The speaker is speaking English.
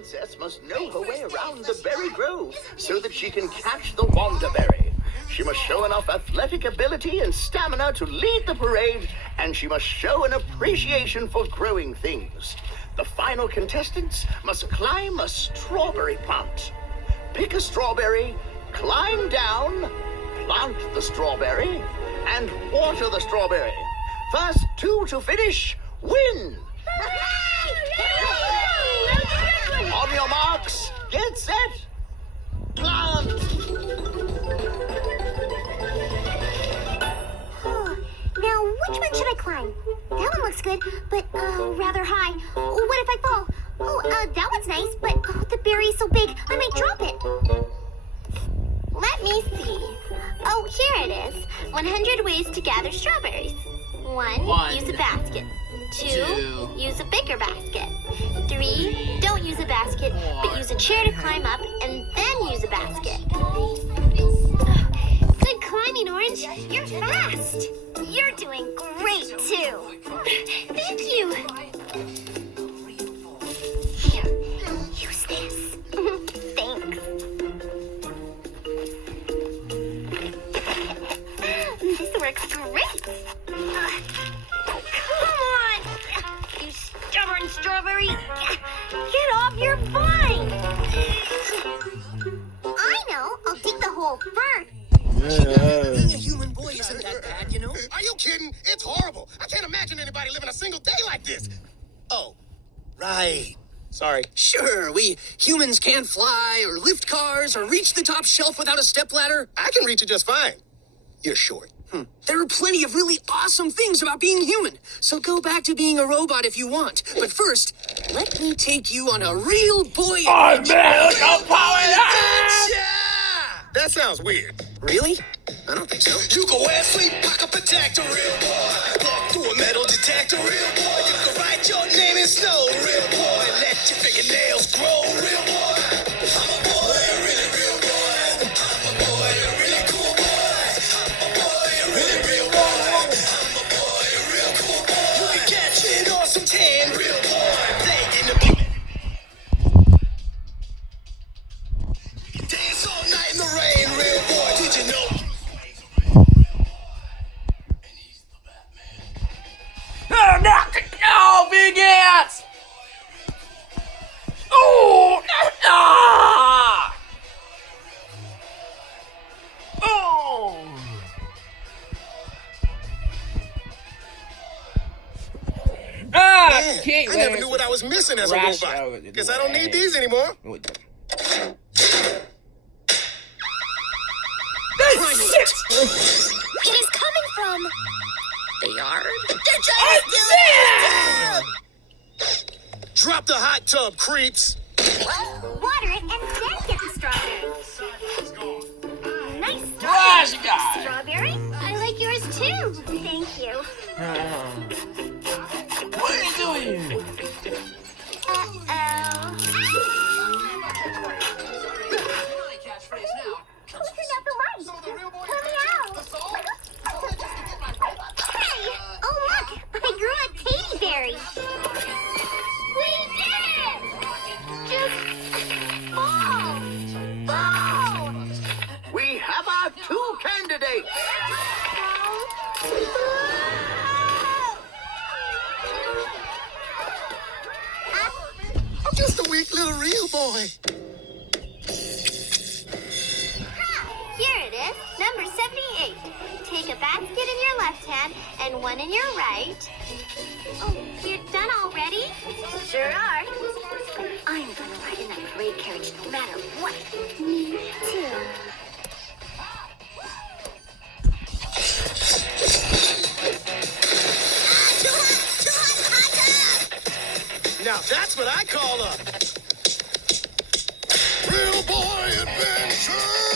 princess must know her way around the berry grove so that she can catch the wanda berry. She must show enough athletic ability and stamina to lead the parade, and she must show an appreciation for growing things. The final contestants must climb a strawberry plant. Pick a strawberry, climb down, plant the strawberry, and water the strawberry. First two to finish win! On your marks, get set, plant! Now, which one should I climb? That one looks good, but rather high. What if I fall? That one's nice, but the berry's so big, I might drop it. Let me see. Oh, here it is. 100 ways to gather strawberries. One, use a basket. Two, use a bigger basket. Three, don't use a basket, but use a chair to climb up, and then use a basket. Good climbing, Orange. You're fast. You're doing great, too. Thank you. Here, use this. Thanks. This works great. Come on, you stubborn strawberry. Get off your vine. I know. I'll dig the hole first. Being a human boy isn't that bad, you know? Are you kidding? It's horrible. I can't imagine anybody living a single day like this. Oh, right. Sorry. Sure, we humans can't fly or lift cars or reach the top shelf without a stepladder. I can reach it just fine. You're short. There are plenty of really awesome things about being human. So go back to being a robot if you want. But first, let me take you on a real boy adventure. That sounds weird. Really? I don't think so. You go and sleep, pack a protector, real boy. Walk through a metal detector, real boy. You can write your name in snow, real boy. Let your fingernails grow, real boy. I'm a boy, a really real boy. I'm a boy, a really cool boy. I'm a boy, a really real boy. I'm a boy, a real cool boy. You can catch it on some tan, real boy. Play in the dance all night in the rain, real boy. Did you know? Oh, big ass! Oh, ah! Oh! Ah, Man, I never knew what I was missing as a robot. Guess I don't need these anymore. It is coming from The yard? They're trying to steal it! Drop the hot tub, creeps. Water it and then get the strawberry. Nice Gosh, strawberry. guy. Strawberry? I like yours too. Thank you. What are you doing? Uh-oh. Who turned out the light? Let me out. Hey! Oh, look! I grew a Katy berry. We did it! Just fall! Fall! We have our two candidates. I'm just a weak little real boy. Here it is, number 78. Take a basket in your left hand and one in your right. Oh, you're done already? Sure are. I'm gonna ride in that parade carriage no matter what. Me too. Now that's what I call a real boy adventure.